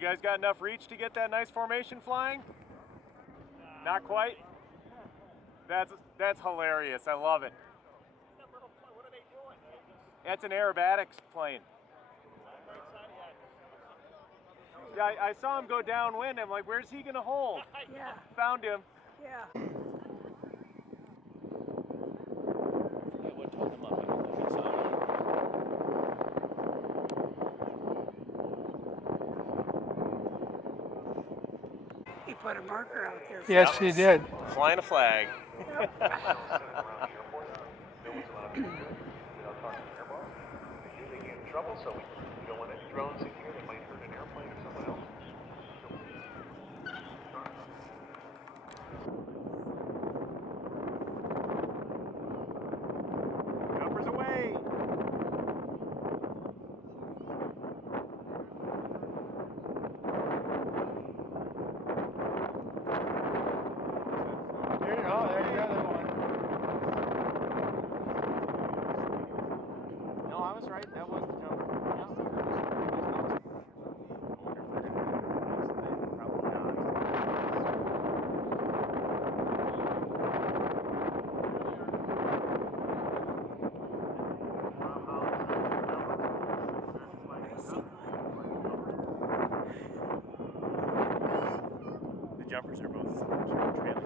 You guys got enough reach to get that nice formation flying? Not quite? That's hilarious. I love it. What are they doing? That's an aerobatics plane. Yeah, I saw him go downwind. I'm like, where's he gonna hold? Yeah, Found him. yeah. What told him up? I don't think I saw him. He put a marker out there. Yes, he did. Flying a flag. Trouble, so we don't want any drones in here that might hurt an airplane or someone else. Jumpers away. There you go, there's the other one. No, I was right. That was the jumper. The jumpers are both trailing.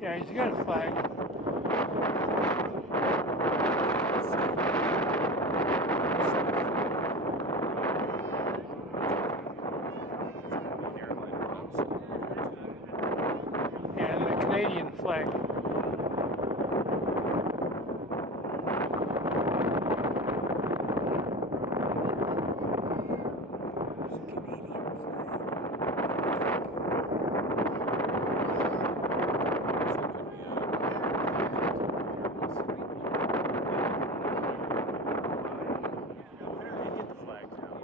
Yeah, he's got a flag. And a Canadian flag. Get the flag down.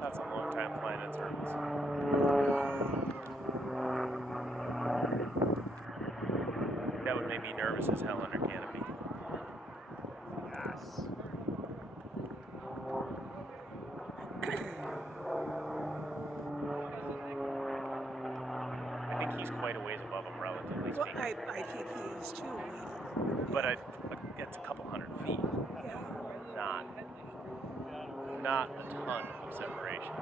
That's a long time flying in circles. That would make me nervous as hell under canopy. Yes. I think he's quite a ways above him, relatively Well, speaking. I think he is too. But it's a couple hundred feet. Yeah. Not a ton of separation.